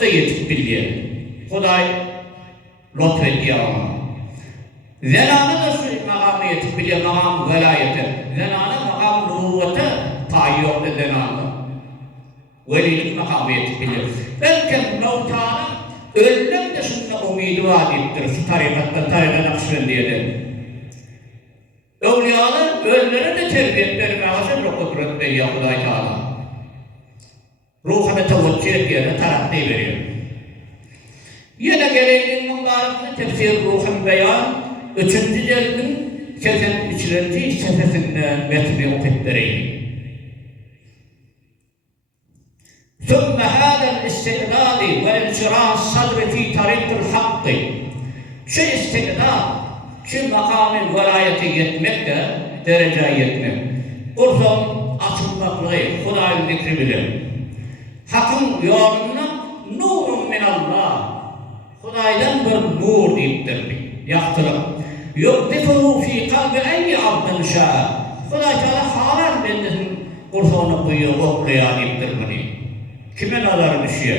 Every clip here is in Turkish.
da yetip biliyor. Huday lütfediyor ona. Zenana da şu makamı yetip biliyor, makam velayeti. Zenana makam nübüvvete tayyok da zenana. Velilik makamı yetip biliyor. Belki mevtana ölüm de şununla umidu adiptir. Şu tarikatta, tarikat Nakşibendiye'de. Evliyalar ölülere de terbiyet vermeye başlar ve kudret veriyor Huday Teala. Ruhuna teveccüh ediyor, tarakni veriyor. Yine geleğinin mübarekini tefsir ruhun beyan, 3. cildin 83. sefesinden metni okutturayım. ثم هذا الاستعداد والانشراح الصدر في طريق الحق. Şu istidad, şu makamın velayeti yetmekte, derece yetmek. Kurzun açılmaklığı, Huday'ın zikri bilir. Hakkın yoluna nurun minallah. Huday'dan bir nur deyiptir. Yaktırıp. Yukdifuhu fi kalbi eyni abdın şa'a. Huday Teala haram bendinin kursunu koyuyor, okluyor deyiptir bunu. Kime nazar düşüyor?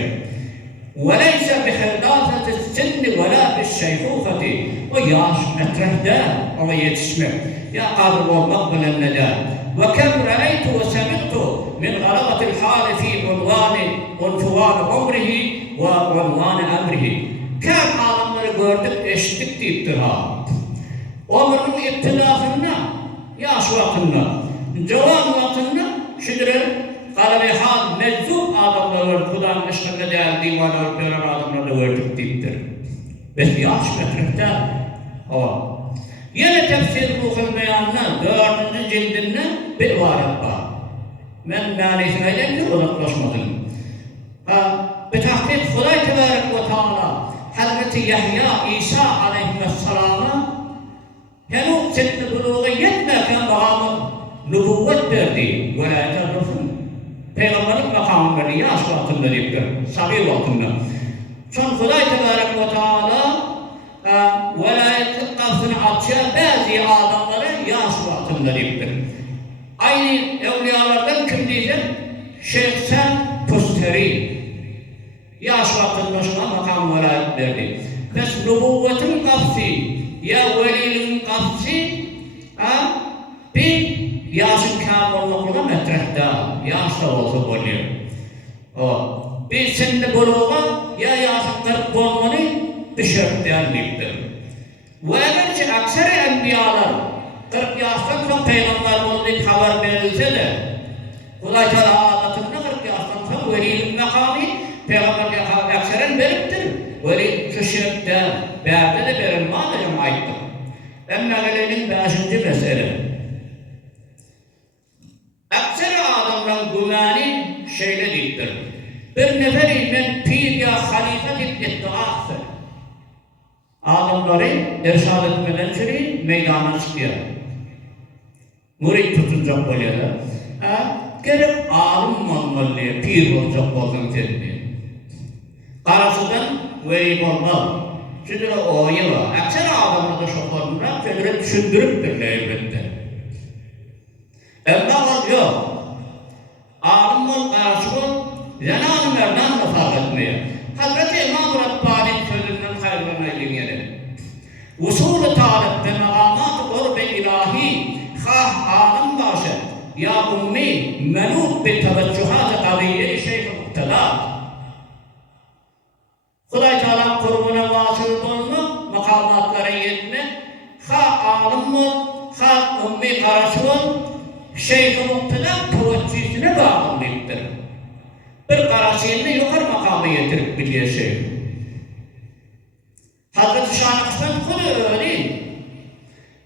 وَلَيْسَ بِخِلْدَاسَةِ السِّنِّ وَلَا بِالشَّيْخُوفَةِ. O yaş metrehde ona yetişmek. Ya kadir olmak bilenle وَكَمْ رَأَيْتُ وَسَمِعْتُ مِنْ غَلَبَةِ الْحَالِ فِي unfuvan umrihi ve unvan emrihi. Kam adamları gördük, eşittik deyiptir ha. Ömrünün iptilasında, yaş vaktinde, cevan vaktinde, şüdürü, kalemi hal, meczup adamları gördük, Kuda'nın ışkında değerli divanı örtüyorum adamları gördük deyiptir. Ve yaş metrikte o. Yine tefsir ruhun beyanına, 4. cildinde bir varet var. Ben mealisine de uzaklaşmadım. Betahkik Huday Tebarek ve Teala Hazreti Yahya İsa aleyhisselam'a henüz sinni buluğu yetmeken makamı nübüvvet verdi. Velayete Resul. Peygamberlik makamı verdi. Yaş vaktinde deyiptir. Sabi vaktinde. Son Huday Tebarek ve Teala velayetlik kapsını açıyor bazı adamları yaş vaktinde deyiptir. Aynı evliyalardan kim diyecek? Şeyh Sen Tusteri. Yaş vaktinde şuna makam velayet verdi. Pes nübüvvetin kapsı ya veliliğin kapsı bir yaşın kâmurluğuna metrehte yaşta olsa oluyor. Bir sende buluğa ya yaşın kırık olmanı dışarıdan deyiptir. Ve eğerçe akseri enbiyalar 40 yaştan sonra peygamber olduğu haber verilse de Huday Teala adatında 40 yaştan sonra veliliğin makamı peygamberliğe akseren veriptir. Veli şu şirkte berde de verilmez aittir. Ama velinin 5. mesele. Akseri adamların güveni şeyle deyiptir. Bir neferiyle pir ya halife deyip iddiaktır. Adamları irşad etmeden şöyle meydana çıkıyor. Murid tutunacak böyle de. Gerek alim olmalı, pir olacak olsun senin. Karasıdan verip olmaz. Şimdi o yıla, akseri adamları şoklarından şöyle düşündürüptür elbette. Ama yok. Alim ol, karşı ol, zenanlardan da fark etmiyor. Hazreti İmam Rabbani'nin sözünden hayırlarına ilgili. Usul-u talipte mağamat-ı qurb-i ilahi khah alim başı ya ummi menub bi teveccühat-ı kaviyye-i şeyh-i muktedar. Huday Teala kurbuna vasıl olmak, makamatlara yetmek, khah alim ol, khah ummi karşı ol, şeyh-i muktedar teveccühüne bağlı deyiptir. Bir karasiyinde yukarı makamı getirip biliyor şeyh. Hazreti Şah-ı kudu öyle.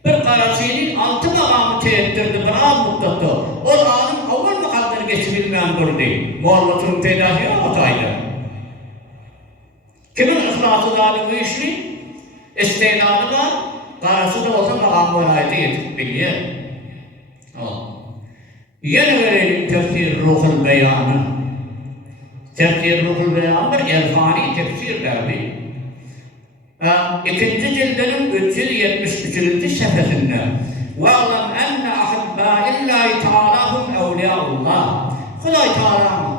Bir karasiyinin 6 makamı teğettirdi bir an muddette. O alim avval makamları geçirilmeyen durdu. Muhallatının tedavi ataydı. Kimin ıhlası da bu işli? İstedadı var. Karası da olsa makam velayete getirip biliyor. Yeni verelim tefsir ruhul beyanı. Tefsir ruhul beyanı bir irfani tefsir verdi. 2. cildinin 373. sefesinde وَاَعْلَمْ اَنَّ اَحِبَّا اِلَّهِ تَعَالَهُمْ اَوْلِيَاءُ اللّٰهِ Huday Teala'nın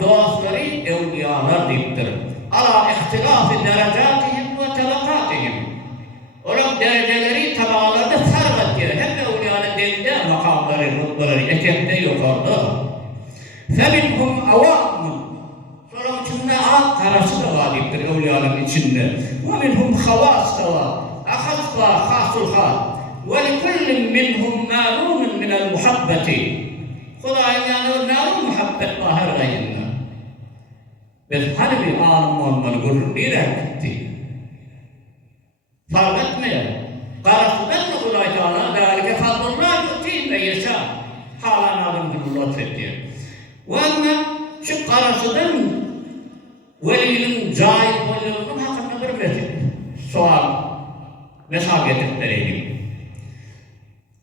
dostları evliyalar ihtilafi derecatihim ve tabakatihim. Onun dereceleri, tabakalarda fark ediyor. Hep evliyanın delinde makamları, rütbeleri, etekte yukarıda. فَمِنْهُمْ اَوَامٌ Sonra içinde ağ karası da valiptir evliyanın içinde. وَمِنْهُمْ خَوَاسْ da var. أَخَصْ ve خَاسُ الْخَاسِ وَلِكُلٍّ مِنْهُمْ مَالُونٌ مِنَ الْمُحَبَّةِ Kudayın yani o nâru muhabbet var her gayında. Biz hani bir anım olmanı gurur diyerek gitti. Fark etmiyor. Karasıdan mı Kuday Teala ذَٰلِكَ فَضْلُ اللّٰهِ يُؤْتِيهِ وَيَشَاءُ Hâlâ nâdımdır lütfediyor. Ve ama şu karasıdan velinin cahil olduğunun hakkında bir sual mesaj getirtlereydim.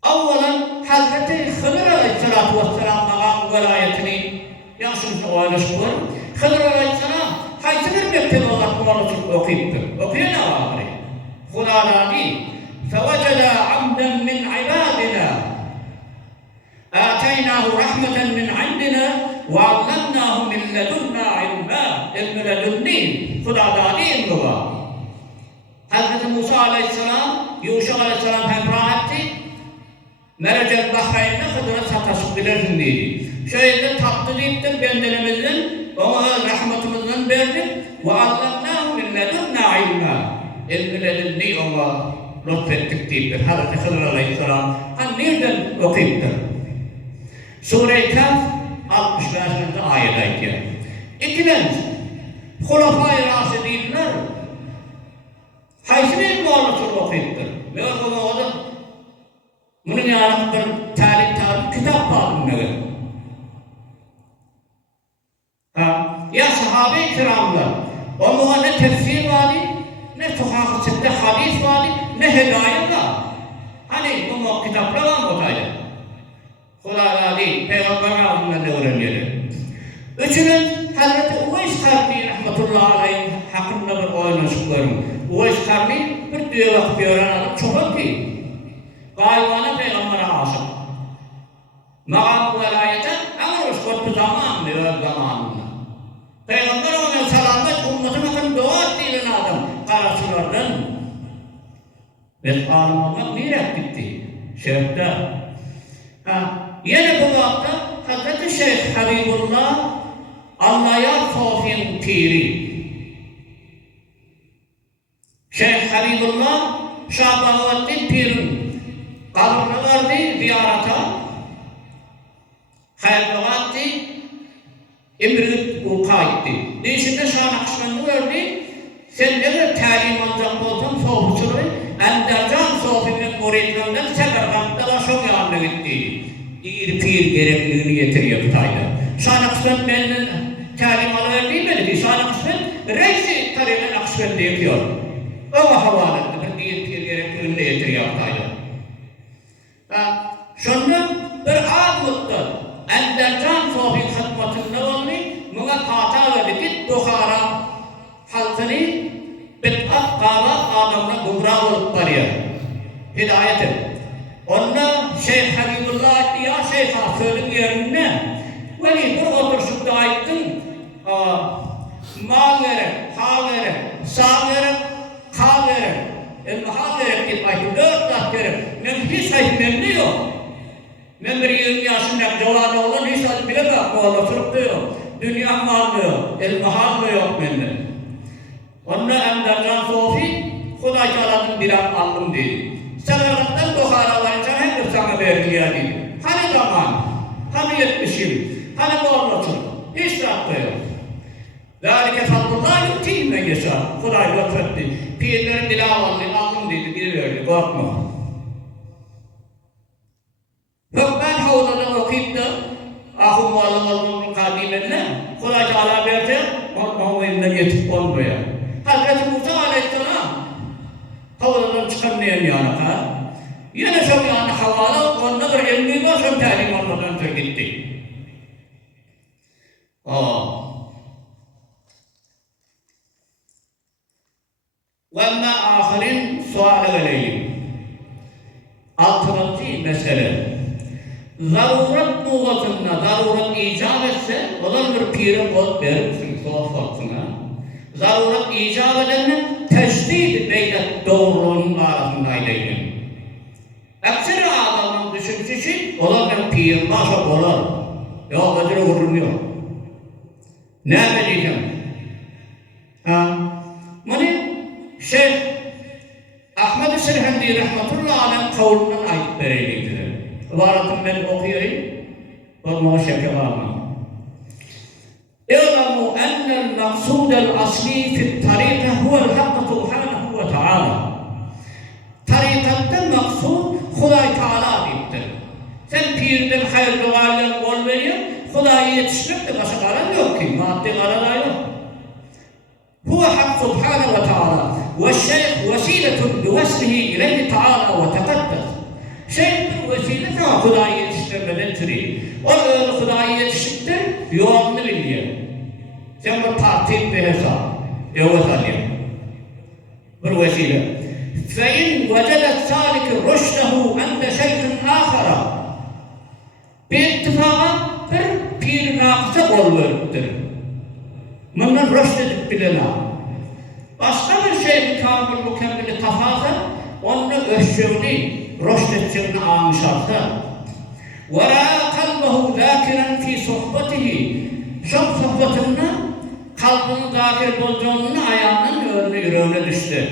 Avvalan Hazreti Hıdır Aleyhisselatü Vesselam makam velayetini yansımışsa oynaştılar. Hıdır Aleyhisselam haysi bir mektep olarak muhalefet okuyuptur. Okuyor ne var? Hudâ değil. فَوَجَدَا عَبْدًا مِنْ عِبَادِنَا آتَيْنَاهُ رَحْمَةً مِنْ عِنْدِنَا وَعَلَّمْنَاهُ مِنْ لَدُنَّا عِلْمًا İlm-i ledunni Hudâ değil mi var? Hazreti Musa Aleyhisselam, Yuşa Aleyhisselam hemrah etti. Merecel Bahreyn'de Hıdır'a satasıp bilirsin dedi. Şöyle tatlı deyiptir bendelimizin, ona rahmetimizden verdi. وَعَلَّمْنَاهُ مِنْ لَدُنَّا عِلْمًا İlm-i ledunni ona lütfettik deyiptir. Hazreti Hıdır Aleyhisselam nereden okuyuptur? Sure-i Kehf 65. ayetayken. İkincisi, Hulefâ-i Râşidînler haysini muhalefet okuyuptur. Ve o da bunun yanı bir tarih kitap bağımlıdır. Ya sahabe-i kiramlar, onlara ne tefsir vardı, ne sokak-ı sitte hadis vardı, ne hidayet var. Hani bu kitaplar var mı otaydı? Kulağına değil, Peygamber ağzından da öğreniyorlar. Üçünün Hazreti Uveys Karni rahmetullahi aleyh hakkında bir oynaşıklarım. Uveys Karni bir diyalog bir öğrenelim çok ki. Gayvana Peygamber'e aşık. Mağam velayete ama uskottu zaman diyor zamanında. Peygamber ona selamet ümmetine kan dua ettiğin adam karasılardan. Biz alim olmak nereye gitti? Şeyh'te. Yine bu vakta Hazreti Şeyh Habibullah Allah'a Sofyan Piri. Şeyh Habibullah Şah-ı Pir'in kabrine vardı ziyarata. Hayırlı vakti emrit uka etti. Değişinde Şah-ı Nakşibendi verdi. Sen ne kadar talim alacak olsan sohbetçılığı Endercan Sofyan'ın muridlerinden Sebergam'da da çok yanına gitti. İrpir gerekliliğini getiriyor Kutay'da. Şah-ı Nakşibend benden talim alıverdiği belli. Şah-ı Nakşibend reisi tarihi Nakşibend'i yapıyor. Ama havale etti. Bir irpir gerekliliğini getiriyor Kutay'da. Şundan bir ağırlıkta Endercan Sofyan hizmetinde olmuş. Buna kata verdi ki Bukhara halkını bid'at kaba adamına gumrah olup varıyor. Hidayet et. Onunla Şeyh Habibullah etti ya Şeyh Asır'ın yerine veli bir oturuşup da ettin mal verir, ha verir, sağ verir, ka verir ha verir gitmek, 4 dak verir hiç memnun yok. Ben bir 20 yaşında cevada olan hiç hadi bile bak bu olasılık diyor. Dünya mal diyor, el-mahal da yok bende. Onunla Endercan Sofi Kuday Teala'nın bir an aldım dedi. Seberattan Bukhara varınca hem de sana verdiği dedi. Hani zaman, hani 70 yıl, hani bu anlatır. Hiç rahatta yok. ذَٰلِكَ فَضْلُ اللّٰهِ يُؤْتِيهِ مَنْ يَشَاءُ Kuday lütfetti. Pirlerin dilavalını aldım dedi, bir verdi, korkma. Yok ben havuzada okuyup da ahum muallim olduğum kadimeline Kuday Teala verdi, o elinden yetip olmuyor. Hazreti Musa Aleyhisselam havadan çıkarmayan yanıka. Yine çok yani havalı, onda bir ilmi var, çok talim olmadan önce gitti. وَاَمَّا آخِرٍ sual vereyim. Altıncı mesele. Zaruret muğlatında, zaruret icap etse, olan bir pire bot verir misin, soğuk faktına. zaruret icap edenler tecdid beynet doğruluğunun arasındaydı. Aksine adamın düşüncesi olanlar pir başa olur. Yok ödülü vurulmuyor. Ne diyeceğim? Bunu Şeyh Ahmed Serhendi rahmetullahi aleyh kavlundan ayet vereylidir. İbaretini ben okuyayım. Olma şeke var mı? اعلموا أن المقصود الأصلي في الطريقة هو الحق سبحانه وتعالى. Tarikatta maksud Huday Teala deyiptir. Sen pirden hayırlı varlığa bol veriyor, Huday'a yetişmek de başka karan yok ki, maddi karan yok. Huve hak subhanahu ve teala ve şeyh vesiletun biveslihi ileyhi teala ve tekaddes. Şeyh bir vesile ta Huday'a yetiştirmeden türü. O öyle Huday'a yetiştir, yolunu biliyor. Sen bu tartip bir hesap, evet alayım. Bir vesile. فإن وجد السالك رشده عند شيخ آخر باتفاق bir nakısa kol veriptir. Bundan rüşt edip bilene. Başka bir şey kamil mükemmeli tafasa, onun ölçüğünü, rüşt edeceğini anlaşarsa. وَرَا قَلْبَهُ ذَاكِرًا فِي صُحْبَتِهِ Şok sohbetinde kalbinin zakir bulduğunun ayağının yüreğine düştü.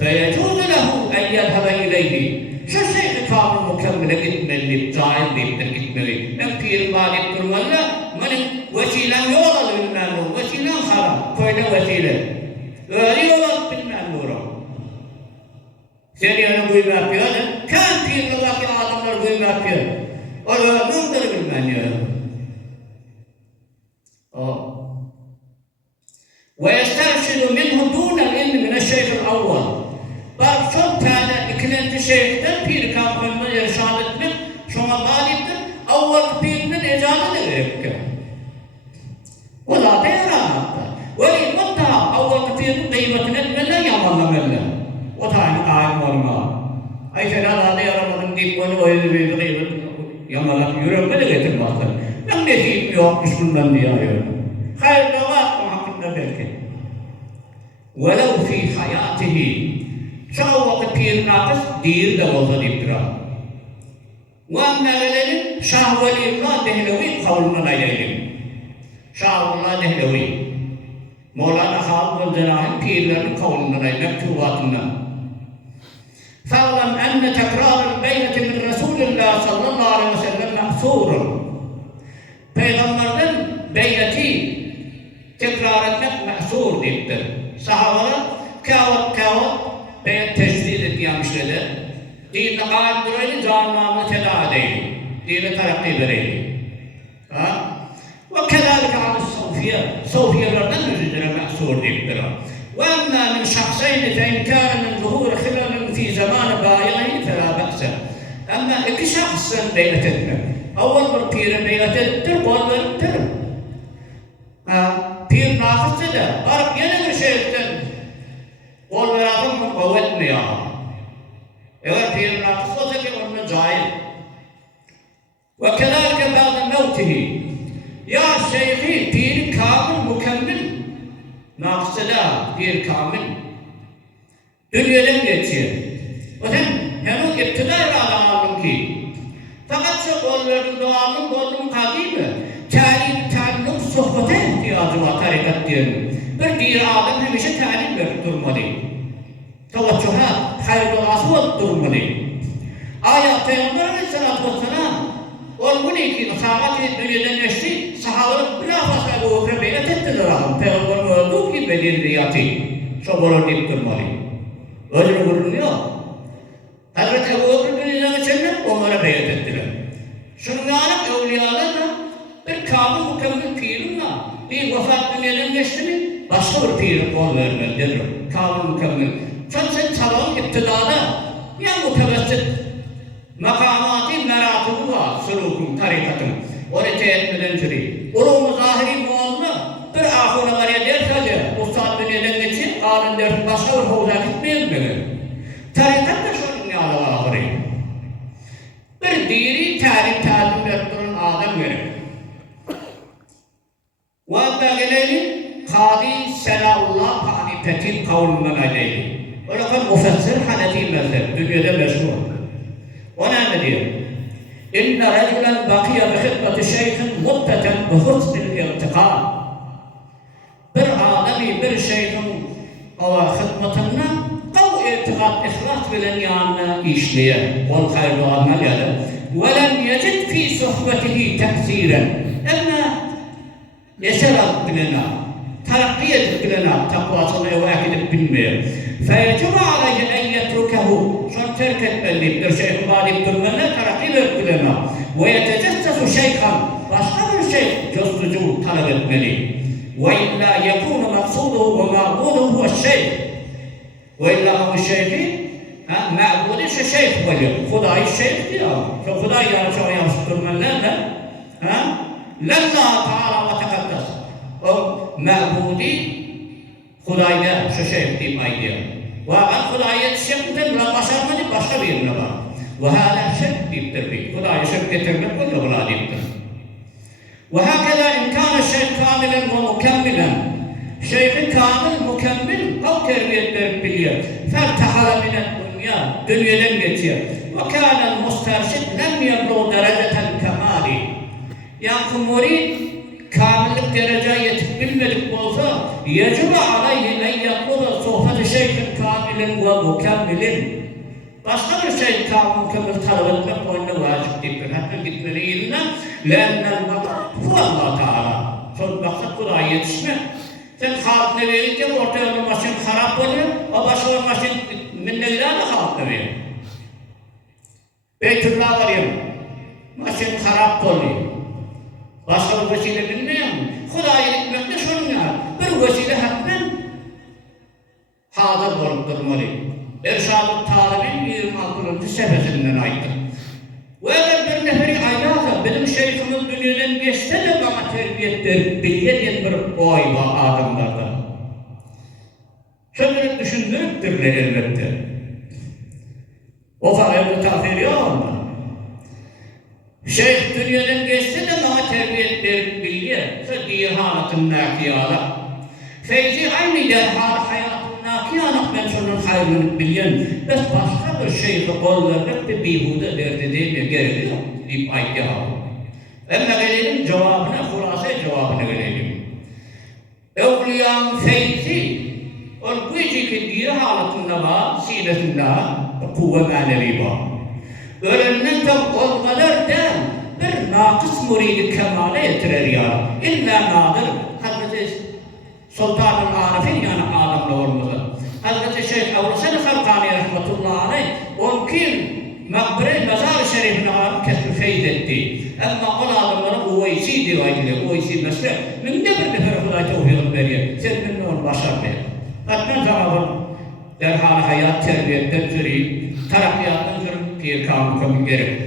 فَيَجُوزُ لَهُ اَنْ يَذْهَبَ اِلَيْهِ Şu şeyh-i kamil mükemmele gitmeli, cahil deyiptir gitmeli. Ben pirim valip durmalı, benim vesilen yol alı bilmem o, vesilen haram, koyda vesile. Öyle yol alı bilmem o. Sen yanı kuyma yapıyor da, kan pirli vakit adamlar kuyma yapıyor. O ömrümdür bilmem ya. O. وَيَسْتَرْشِدُ مِنْهُ دُونَ الْاِلْمِ مِنَ الشَّيْخِ الْاَوَّلِ Bak çok tane ikinci şeyhten pir kamilini irşad etmek, şuna galiptir, avval pirinin ecazı da gerekir. O zaten yaramaktır. Ve mutlaka avval pirinin kıymetini etmeden yamanlamalı. O tane kaim olma. Ayşe Allah'da yaramadım deyip onu öyle bir kıymet yamanlap yüreğime de getirmezler. Ben ne diyeyim yok, üstünden diye arıyorum. Hayır da var o hakkında belki. وَلَوْ فِي حَيَاتِهِ Çoğu vakit pir nakıs değil de olsa deyip durar. وَاَمَّلَلَنِمْ Şah Veliullah Dehlevi kavlundan aylayalım. Şahullah Dehlevi. Mevlana Halid Zenah'ın pirlerinin kavlundan aylayalım, mektubatından. فَاَعْلَمْ اَنَّ تَكْرَارَ الْبَيْنَةِ مِنْ رَسُولِ اللّٰهِ sallallahu aleyhi ve sellem mahsurun. Peygamberden beyneti tekrar etmek mahsur deyiptir. Sahabalar kâvat beynet tecdid etkiyamışlardır. Dinle gayet duraylı, canımağını teda edeyli. Dinle terakki vereyli. Ve kedâlike al-Sofya. Sofyalardan yüzüdere mahsur deyiptir. Ve emmâ min şahsayni fe imkâne min zuhûri khilalin fî zamâne bâyâni felâ be'se. Ama iki şahsın beynet etmek. Avval bir pirin beynet ettir, kol veriptir. Pir nakısı da, varıp yeni bir şeyden kol veradın mı kuvvetmiyor. Evet pir nakısı olsa ki onunla cahil. Ve kedâlike bâdın mevtihi. Ya şeyhi pirin kamil mükemmel. Nakısı da pir kamil. Dünyadan geçiyor. O zaman hemen iptidar adam aldım ki. Fakat şu kol verdim, doğalım, kolum kadıydı. Talim sohbete ihtiyacı var tarikat diyelim. Bir diğer adam hemşe talim verip durmalı. Tavaccuhat, hayır duası olup durmalı. Ayet Peygamber Aleyhisselatü Vesselam olgun ki sahabat dünyadan geçti, sahabalık bilhafazla bu okra beynet ettiler ahım. Peygamber'in öldüğü ki bedirliyatı. Şobalar deyip durmalı. Öyle bulunuyor. Hazreti Ebu Bakır dünyadan geçenler onlara beynet ettiler. Şunların evliyalarla bir kamil mükemmel pirim var. Bir vefat dünyadan geçti mi? Başka bir pirim kol vermez derim. Kamil mükemmel. Sen salon iptidada ya mutevessit makamatı merakımı var. Sulukun, tarikatın. Onu teyitmeden türü. Ulumu zahiri muamma bir ahuna var ya derse ustad dünyadan geçin, alın dersin başka bir hovuza gitmeyin mi? Tarikat da şunun ne alı bir diri talim verdiğin adam verir. Ve belgeleri Kadi Senaullah Hanife'nin kavlundan aleyhi. O zaman müfessir Hanefi mezhep, dünyada meşhur. O ne diyor? İnne racülen bakiye bi hidmeti şeyhin muddeten bi husnil irtikal. Bir ademi bir şeyhin o hidmetine kav irtikat ihlas bilen yanına işleye. Ol hayırlı amel yadı. Ve lem yecid fi suhbetihi teksiren. Ama yeserat bilena. Terakki edip bilena. Takvasını evak edip bilmiyor. Feyecuma aleyhi en yetrukehu. Şunu terk etmelidir. Şeyh Malik durmanına terakki edip bilena. Ve yetecessesu şeyhan. Başka bir şey costucu talep etmeli. Ve illa yekunu maksuduhu ve ma'buduhu ve şeyh. Ve illa o şeyhi ma'budu ise şeyh oluyor. Hudayı şeyh diyor. Şu Huday yani çoğu yansıtırmanlarla Lalla Teala ve tekaddes. O ma'budi Hudayda şu şeyh deyip aydiyor. Ve ben Huday'a yetişemden başarmadı başka bir yerine var. Ve hala şirk deyiptir bir. Huday'a şirk getirmek o da buna deyiptir. وهكذا إن كان الشيخ كاملا ومكملا شيخ كامل مكمل أو تربية تربية فارتحل من الدنيا دنيا لم يتير وكان المسترشد لم يبلغ درجة الكمال يعني مريد كامل درجة يتبلغ بوضع يجب عليه أن يطلب صحبة شيخ كامل ومكمل başka bir şey mükemmel talep etmek boyunca vacip değildir. Hatta gitmeliyle لأن المقصود هو الله تعالى. Son maksat Kur'an'a yetişmek. Sen haline verince ortaya bir maşin harap oluyor. O başka bir maşin minnellerle haline veriyor. Beytullah var ya. Maşin harap oluyor. Başka bir vesile bilmiyor mu? Kur'an'a gitmek de şunun ya. Bir vesile hatmen hazır olup durmalı. Erşad-ı Talib'in 26. sefesinden aittir. Ve eğer bir neferi aylarsa benim şeyhimin dünyadan geçse de bana terbiyettir, bilyeyen bir oy var adamlarda. Şöyle düşündürüktür elbette. O farklı tafir yok onda. Şeyh dünyadan geçse de bana terbiyettir, bilye. Şu dirhanatın nakiyala. Feyzi aynı derhal hayatın nakiyanak ben şunun hayrını bilyen. Bes başka bir şeyhi kollarlık bir bihude derdi değil mi? Gerili yok. deyip ayet yapalım. Ama gelelim cevabına, hulasa cevabına gelelim. Evliyan feyzi, o bu iki diri halatında var, sinesinde kuvve manevi var. Öğrenilen de o kadar da bir nakıs muridi kemale yetirer ya. İlla nadir, Hazreti Sultan-ı Arif'in yani adamla olmalı. Hazreti Şeyh Avrusan-ı Halkani rahmetullahi aleyh, 10 makbure mezar-ı şerifine ağrı kesmi feyz etti. Ama o adamların Uveysi divayet ediyor, Uveysi mesle. Münde bir nefer Huday tevfiqini veriyor. Sen minne onu başarmaya. Hatta zamanın derhal hayat terbiyetten zürü, terakkiyattan zürü diye kanun gerek.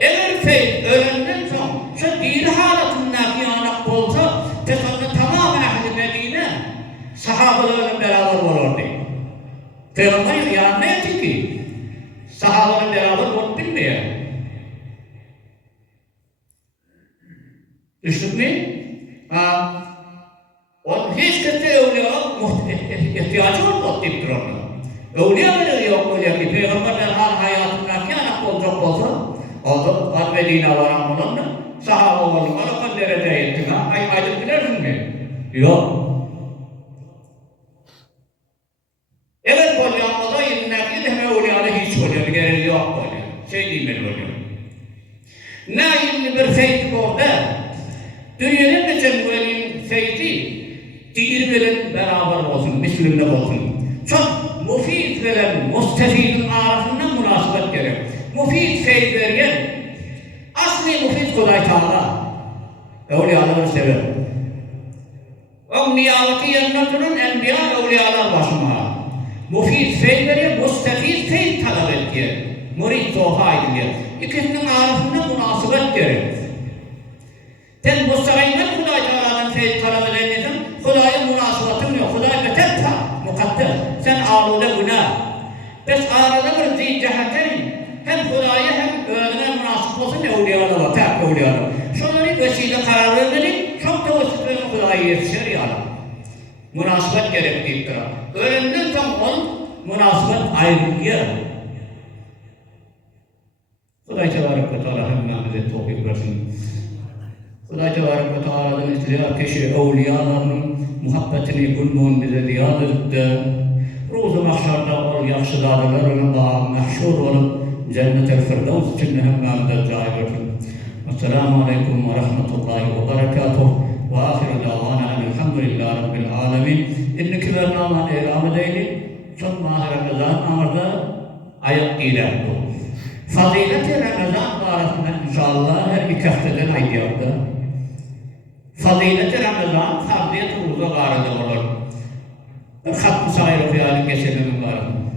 Eğer feyz öğrenden sonra şu dini halatından yanak olsa, tesonda tamamen ahli Medine sahabalarla beraber olurdu. Peygamber yanına etti ki sahabalarla beraber olup bilmiyor. Düştük mü? Onun hiç kimse evliya ihtiyacı olmadı deyip dururlar. Evliya yok oluyor ki Peygamberler hal hayatından yanak olacak olsa oldu. Medine varan olanla sahaba olanla o dereceye ettik ha. Aydın bilir mi? Yok. Evet polyanmada yenilerdi de hem evliyada hiç oluyor. Bir gereği yok oluyor. Şey değil mi oluyor? Naimli bir feyzi orada. Dünyanın da cemvelin feyzi diğerlerin beraber olsun, Müslümanlar olsun. Çok mufid veren, mustefidin arasından münasebet gerek. Mufid feyz veren, asli mufid Kuday Teala. Evliyaları sever. O niyavati yanına durun, enbiya evliyalar başına. Mufid feyz veren, mustefid feyz talep ediyor. Murid soha ediliyor. İkisinin arasından münasebet gerek. Sen müstahimmet Kuday Teala'nın feyz talep edildiğin Kuday'ın münasıbatın yok. Kuday beter mukaddes. Sen ağrıda günah. Biz ağrıda bir ziycehateyn. Hem Kuday'a hem öğrenen münasıbat olsun evliyalar var. Tek evliyalar. Şunları vesile karar vermedik. Çok da vesile Kuday'a da yetişir yani. Münasebet gerektiği kadar. Öğrendin tam on münasebet ayrıya. Huday Tebarek ve Teala hemmemize tevfik versin. Huday Tebarek ve Teala'dan istiya kişi evliyaların muhabbetini bulmun bize ziyad etti. Ruzu mahşarda ol yaxşı dağlarla bağ mahşur olup cennet-el firdevs için hemmemize cai versin. Esselamu aleyküm ve rahmetullahi ve berekatuh. Ve ahiru davana elhamdülillahi rabbil alemin. İnniki vernaman elam edeyli. Son mahir Ramazan amarda ayak ilerdi. Fazileti Ramazan barasında inşallah her iki haftadan aydiyarda. Fazileti Ramazan fardiyet ruza barada olur. Bir hatm-ı sayr-ı fiyalin geçirmemin barasında.